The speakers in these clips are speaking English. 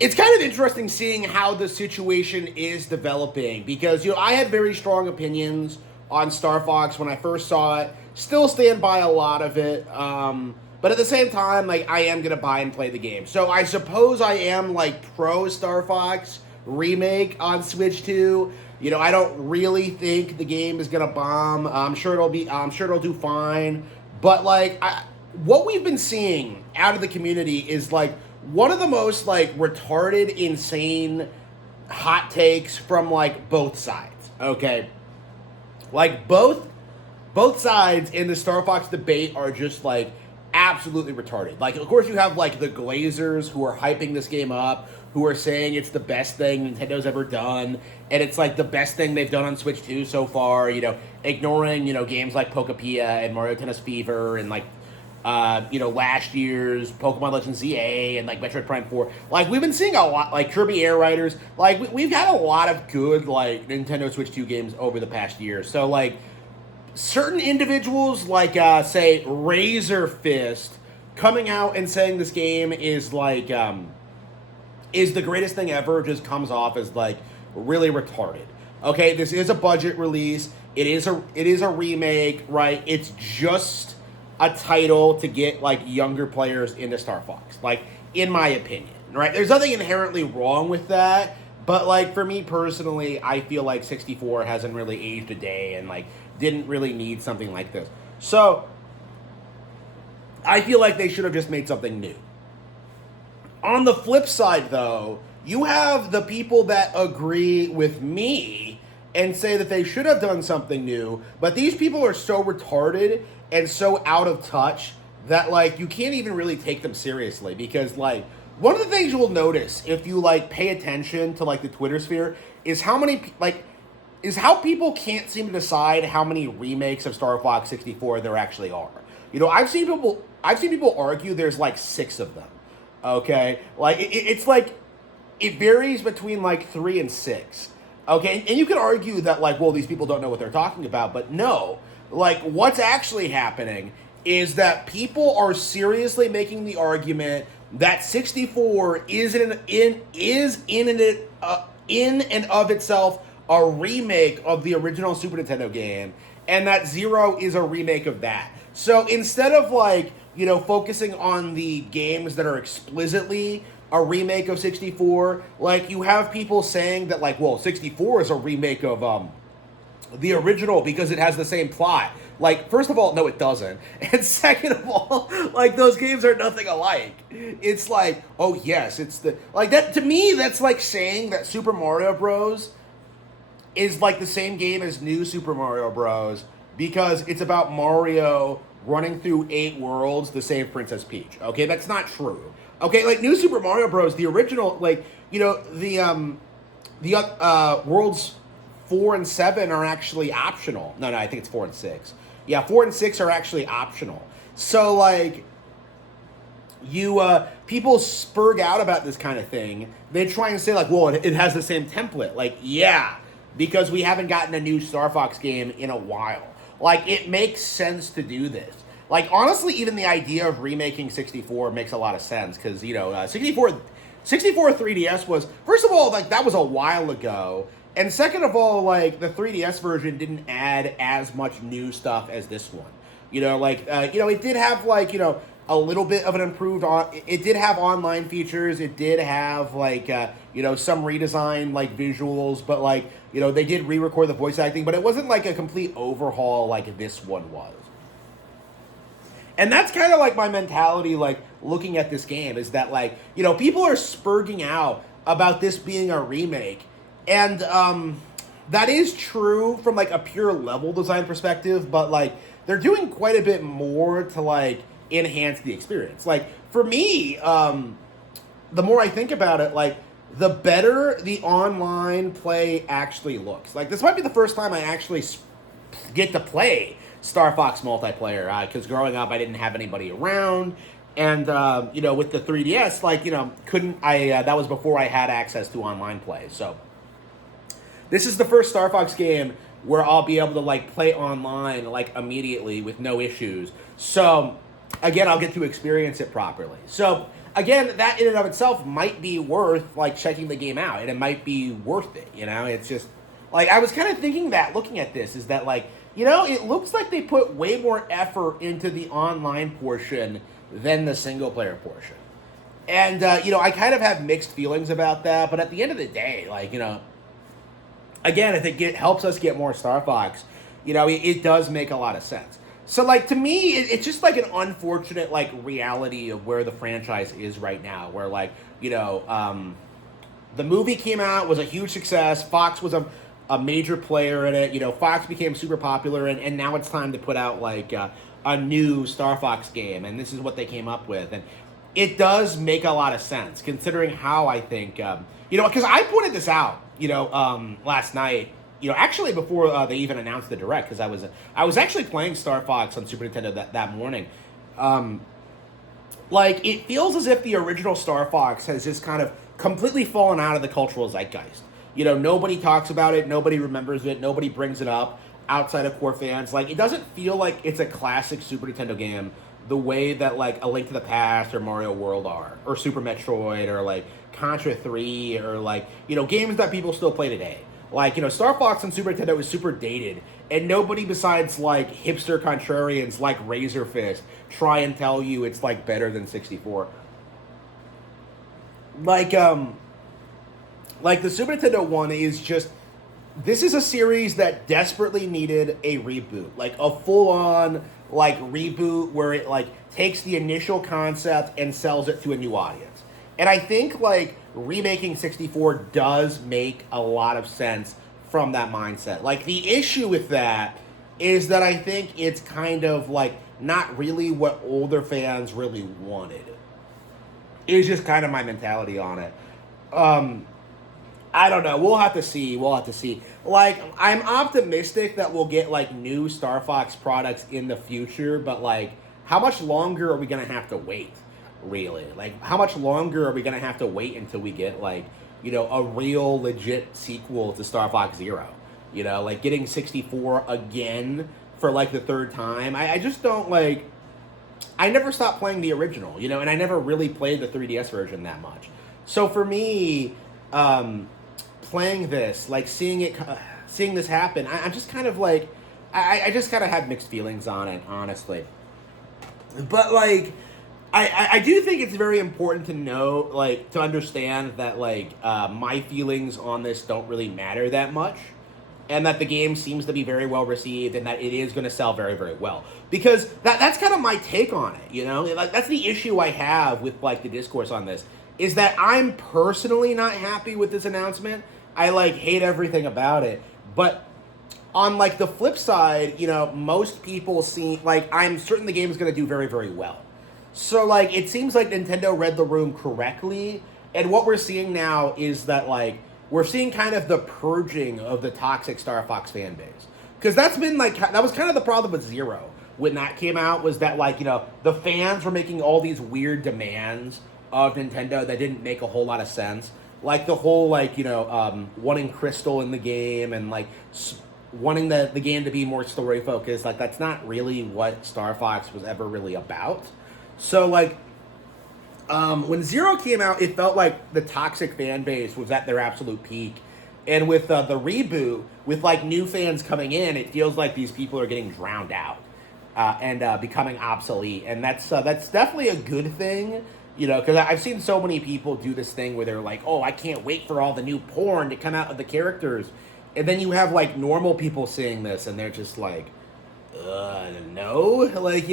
it's kind of interesting seeing how the situation is developing because I had very strong opinions on Star Fox when I first saw it. Still stand by a lot of it, but at the same time, like I am gonna buy and play the game. So I suppose I am like pro Star Fox remake on Switch 2. I don't really think the game is gonna bomb. I'm sure it'll do fine. But what we've been seeing out of the community is like one of the most like retarded, insane hot takes from like both sides. Okay, like both sides in the Star Fox debate are just like absolutely retarded. Like, of course, you have like the Glazers who are hyping this game up, who are saying it's the best thing Nintendo's ever done, and it's like the best thing they've done on Switch 2 so far. Ignoring games like Pokepia and Mario Tennis Fever and like last year's Pokemon Legends ZA and like Metroid Prime 4. Like we've been seeing a lot, like Kirby Air Riders. Like we've had a lot of good like Nintendo Switch 2 games over the past year. So like certain individuals like say Razor Fist coming out and saying this game is like is the greatest thing ever just comes off as like really retarded. Okay, this is a budget release. It is a remake, right? It's just a title to get like younger players into Star Fox, like in my opinion, right? There's nothing inherently wrong with that, but like for me personally, I feel like 64 hasn't really aged a day and like didn't really need something like this. So I feel like they should have just made something new. On the flip side though, you have the people that agree with me and say that they should have done something new, but these people are so retarded and so out of touch that like you can't even really take them seriously because like one of the things you'll notice if you like pay attention to like the Twitter sphere is how people can't seem to decide how many remakes of Star Fox 64 there actually are. I've seen people argue there's like 6 of them. Okay? Like it's like it varies between like 3 and 6. Okay? And you can argue that like, well, these people don't know what they're talking about, but no. Like what's actually happening is that people are seriously making the argument that 64 is in and of itself a remake of the original Super Nintendo game, and that 0 is a remake of that. So instead of like, focusing on the games that are explicitly a remake of 64, like you have people saying that like, well, 64 is a remake of the original because it has the same plot. Like, first of all, no, it doesn't. And second of all, like, those games are nothing alike. It's like, oh, yes, it's the... Like, that, to me, that's like saying that Super Mario Bros. Is like the same game as New Super Mario Bros. Because it's about Mario running through 8 worlds to save Princess Peach. Okay, that's not true. Okay, like, New Super Mario Bros., the original, like, the worlds 4 and 7 are actually optional. No, I think it's 4 and 6. Yeah, 4 and 6 are actually optional. So, like, people spurg out about this kind of thing. They try and say, like, well, it has the same template. Like, yeah, because we haven't gotten a new Star Fox game in a while. Like, it makes sense to do this. Like, honestly, even the idea of remaking 64 makes a lot of sense. Because, 64 3DS was, first of all, like, that was a while ago. And second of all, like, the 3DS version didn't add as much new stuff as this one. It did have, like, a little bit of an improved... It did have online features. It did have, like, some redesigned, like, visuals. But, like, they did re-record the voice acting. But it wasn't, like, a complete overhaul like this one was. And that's kind of, like, my mentality, like, looking at this game. Is that, like, people are spurging out about this being a remake. And that is true from, like, a pure level design perspective, but, like, they're doing quite a bit more to, like, enhance the experience. Like, for me, the more I think about it, like, the better the online play actually looks. Like, this might be the first time I actually get to play Star Fox multiplayer, because growing up I didn't have anybody around. And, with the 3DS, like, that was before I had access to online play, so... This is the first Star Fox game where I'll be able to, like, play online, like, immediately with no issues. So, again, I'll get to experience it properly. So, again, that in and of itself might be worth like checking the game out, and it might be worth it. You know, it's just like I was kind of thinking that looking at this is that like it looks like they put way more effort into the online portion than the single player portion, and I kind of have mixed feelings about that. But at the end of the day, like again, if it helps us get more Star Fox, it does make a lot of sense. So, like, to me, it's just, like, an unfortunate, like, reality of where the franchise is right now. Where, like, the movie came out, was a huge success. Fox was a major player in it. Fox became super popular, and now it's time to put out, like, a new Star Fox game. And this is what they came up with. And it does make a lot of sense, considering how I think, because I pointed this out, last night. Actually before they even announced the Direct, because I was actually playing Star Fox on Super Nintendo that morning. Like, it feels as if the original Star Fox has just kind of completely fallen out of the cultural zeitgeist. Nobody talks about it, nobody remembers it, nobody brings it up outside of core fans. Like, it doesn't feel like it's a classic Super Nintendo game the way that, like, A Link to the Past or Mario World are, or Super Metroid, or, like, Contra 3, or, like, games that people still play today. Like, Star Fox on Super Nintendo is super dated, and nobody besides, like, hipster contrarians like Razor Fist try and tell you it's, like, better than 64. Like, the Super Nintendo one is just... This is a series that desperately needed a reboot. Like, a full-on, like, reboot where it, like, takes the initial concept and sells it to a new audience. And I think, like, remaking 64 does make a lot of sense from that mindset. Like, the issue with that is that I think it's kind of, like, not really what older fans really wanted. It's just kind of my mentality on it. I don't know. We'll have to see. Like, I'm optimistic that we'll get, like, new Star Fox products in the future, but, like, how much longer are we going to have to wait? Really, like, how much longer are we gonna have to wait until we get, like, a real legit sequel to Star Fox Zero? Like, getting 64 again for, like, the third time. I just don't, like, I never stopped playing the original, and I never really played the 3DS version that much. So for me, playing this, like, seeing this happen, I'm just kind of like, I just kind of have mixed feelings on it, honestly. But, like, I do think it's very important to know, like, to understand that, like, my feelings on this don't really matter that much, and that the game seems to be very well received, and that it is going to sell very, very well. Because that's kind of my take on it, Like, that's the issue I have with, like, the discourse on this, is that I'm personally not happy with this announcement. I, like, hate everything about it, but on, like, the flip side, most people see, like, I'm certain the game is going to do very, very well. So, like, it seems like Nintendo read the room correctly, and what we're seeing now is that, like, we're seeing kind of the purging of the toxic Star Fox fan base. Because that's been, like, that was kind of the problem with Zero when that came out, was that, like, the fans were making all these weird demands of Nintendo that didn't make a whole lot of sense. Like, the whole, like, wanting Crystal in the game, and, like, wanting the game to be more story-focused. Like, that's not really what Star Fox was ever really about. So, like, when Zero came out, it felt like the toxic fan base was at their absolute peak. And with the reboot, with, like, new fans coming in, it feels like these people are getting drowned out and becoming obsolete. And that's definitely a good thing, because I've seen so many people do this thing where they're like, oh, I can't wait for all the new porn to come out of the characters. And then you have, like, normal people seeing this, and they're just like, no, like,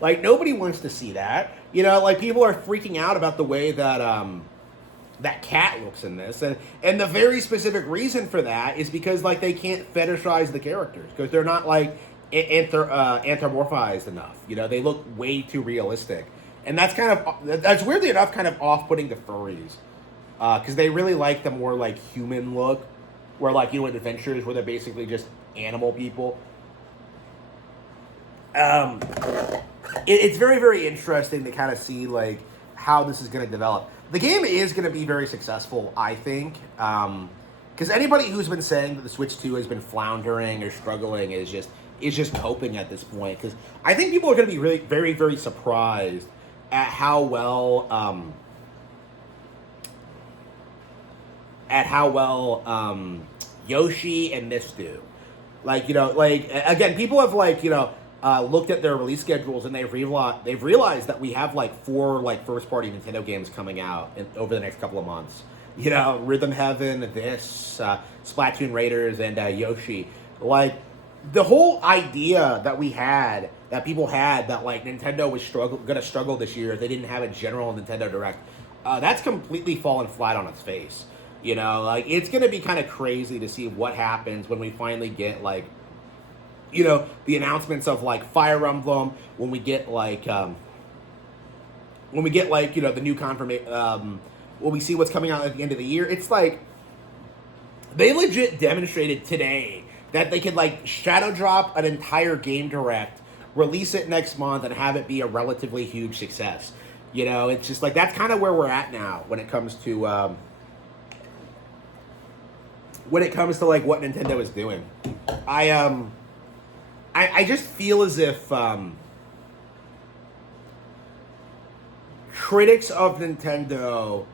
like, nobody wants to see that, like, people are freaking out about the way that, that Cat looks in this, and the very specific reason for that is because, like, they can't fetishize the characters, because they're not, like, anthropomorphized enough, they look way too realistic, and that's weirdly enough kind of off-putting to furries, because they really like the more, like, human look, where, like, in Adventures, where they're basically just animal people. It's very, very interesting to kind of see, like, how this is going to develop. The game is going to be very successful, I think, because anybody who's been saying that the Switch 2 has been floundering or struggling is just coping at this point, because I think people are going to be really very, very surprised at how well Yoshi and Mist do. Like, like, again, people have, like, looked at their release schedules, and they've realized that we have like 4 like first party Nintendo games coming out over the next couple of months. Rhythm Heaven, Splatoon Raiders, and Yoshi. Like, the whole idea that people had that like Nintendo was gonna struggle this year if they didn't have a general Nintendo Direct, that's completely fallen flat on its face. Like, it's gonna be kind of crazy to see what happens when we finally get like, the announcements of like Fire Emblem, when we get like the new confirmation, when we see what's coming out at the end of the year. It's like they legit demonstrated today that they could like shadow drop an entire game direct, release it next month, and have it be a relatively huge success. It's just like that's kind of where we're at now when it comes to like what Nintendo is doing. I just feel as if critics of Nintendo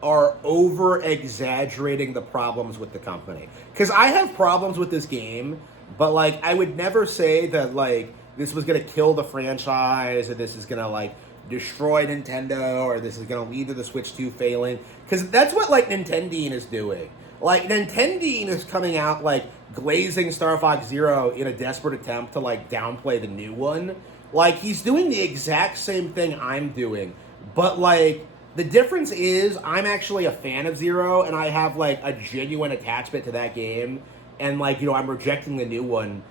are over-exaggerating the problems with the company. Because I have problems with this game, but, like, I would never say that, like, this was going to kill the franchise, or this is going to, like, destroy Nintendo, or this is going to lead to the Switch 2 failing. Because that's what, like, Nintendine is doing. Like, Nintendine is coming out, like, glazing Star Fox Zero in a desperate attempt to, like, downplay the new one. Like, he's doing the exact same thing I'm doing, but, like, the difference is I'm actually a fan of Zero, and I have, like, a genuine attachment to that game, and, like, I'm rejecting the new one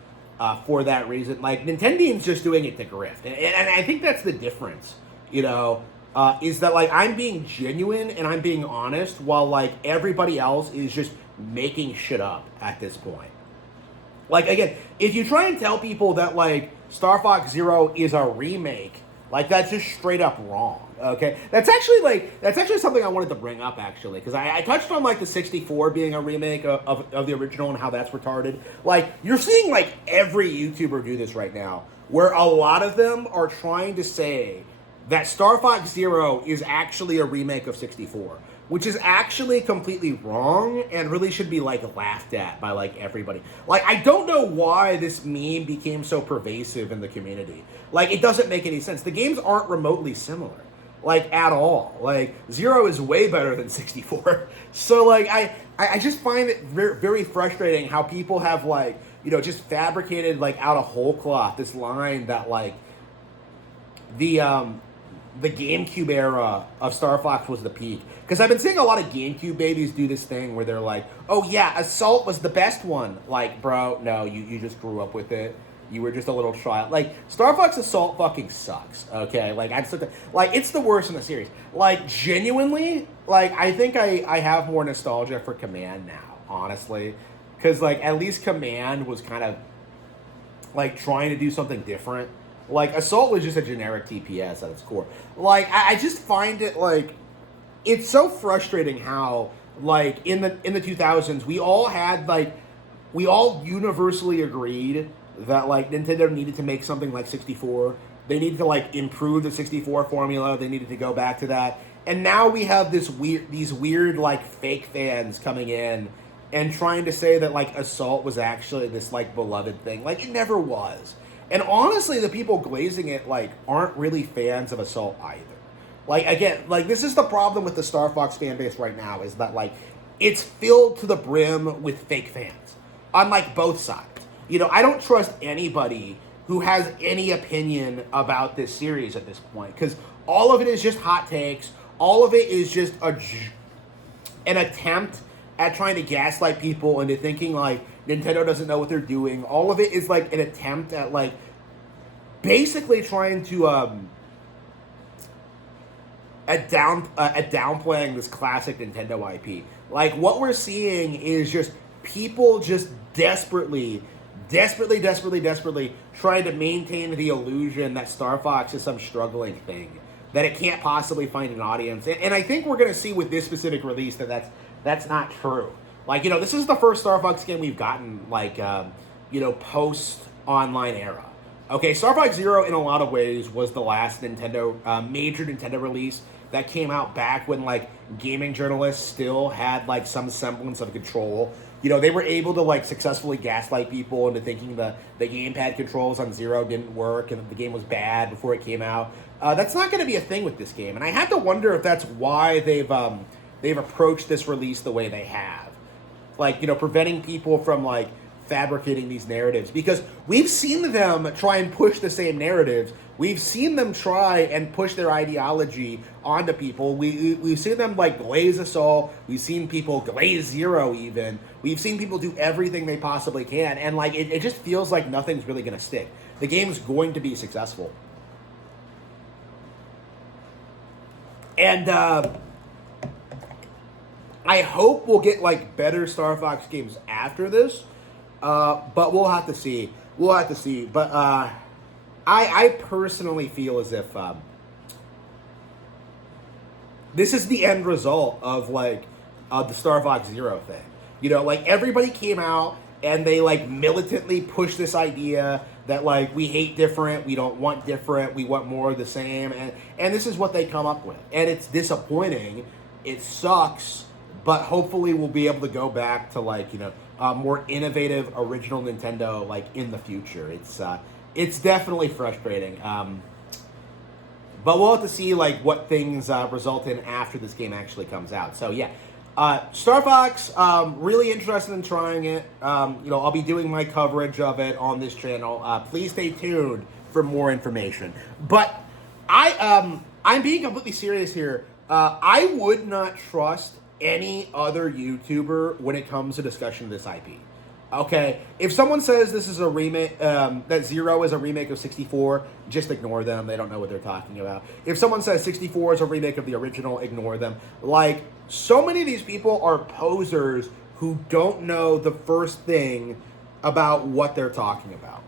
for that reason. Like, Nintendine's just doing it to grift, and I think that's the difference, is that, like, I'm being genuine and I'm being honest, while, like, everybody else is just making shit up at this point. Like, again, if you try and tell people that, like, Star Fox Zero is a remake, like, that's just straight up wrong, okay? That's actually something I wanted to bring up, actually, because I touched on, like, the 64 being a remake of the original and how that's retarded. Like, you're seeing, like, every YouTuber do this right now, where a lot of them are trying to say that Star Fox Zero is actually a remake of 64, which is actually completely wrong and really should be, like, laughed at by, like, everybody. Like, I don't know why this meme became so pervasive in the community. Like, it doesn't make any sense. The games aren't remotely similar, like, at all. Like, Zero is way better than 64. So, like, I just find it very, very frustrating how people have, like, just fabricated, like, out of whole cloth this line that, like, the GameCube era of Star Fox was the peak. Because I've been seeing a lot of GameCube babies do this thing where they're like, oh yeah, Assault was the best one. Like, bro, no, you just grew up with it. You were just a little child. Like, Star Fox Assault fucking sucks, okay? Like, it's the worst in the series. Like, genuinely, like, I think I have more nostalgia for Command now, honestly. Because, like, at least Command was kind of, like, trying to do something different. Like, Assault was just a generic TPS at its core. Like, I just find it, like, it's so frustrating how, like, in the 2000s, we all universally agreed that, like, Nintendo needed to make something like 64. They needed to, like, improve the 64 formula. They needed to go back to that. And now we have these weird, like, fake fans coming in and trying to say that, like, Assault was actually this, like, beloved thing. Like, it never was. And honestly, the people glazing it, like, aren't really fans of Assault either. Like, again, like, this is the problem with the Star Fox fan base right now, is that, like, it's filled to the brim with fake fans on, like, both sides. I don't trust anybody who has any opinion about this series at this point, because all of it is just hot takes. All of it is just an attempt at trying to gaslight people into thinking, like, Nintendo doesn't know what they're doing. All of it is, like, an attempt at, like, basically trying to, at downplaying this classic Nintendo IP. Like, what we're seeing is just people just desperately trying to maintain the illusion that Star Fox is some struggling thing, that it can't possibly find an audience. And I think we're going to see with this specific release that that's not true. Like, this is the first Star Fox game we've gotten, like, post-online era. Okay, Star Fox Zero in a lot of ways was the last major Nintendo release that came out back when like gaming journalists still had like some semblance of control. You know, they were able to like successfully gaslight people into thinking the gamepad controls on Zero didn't work and the game was bad before it came out. That's not going to be a thing with this game, and I have to wonder if that's why they've approached this release the way they have, like, you know, preventing people from like fabricating these narratives, because we've seen them try and push the same narratives. We've seen them try and push their ideology onto people. We've seen them like glaze Assault. We've seen people glaze Zero even. We've seen people do everything they possibly can, and like it just feels like nothing's really going to stick. The game's going to be successful. And I hope we'll get like better Star Fox games after this, but we'll have to see. We'll have to see. But I personally feel as if this is the end result of like the Star Fox Zero thing. You know, like everybody came out and they like militantly pushed this idea that like we hate different, we don't want different, we want more of the same, and this is what they come up with, and it's disappointing. It sucks, but hopefully we'll be able to go back to like, you know, more innovative, original Nintendo like in the future. It's definitely frustrating, but we'll have to see like what things result in after this game actually comes out. So yeah. Star Fox, really interested in trying it. You know, I'll be doing my coverage of it on this channel. Please stay tuned for more information. But I'm being completely serious here. I would not trust any other YouTuber when it comes to discussion of this IP. Okay, if someone says this is a remake, that Zero is a remake of 64, just ignore them. They don't know what they're talking about. If someone says 64 is a remake of the original, ignore them. Like, so many of these people are posers who don't know the first thing about what they're talking about.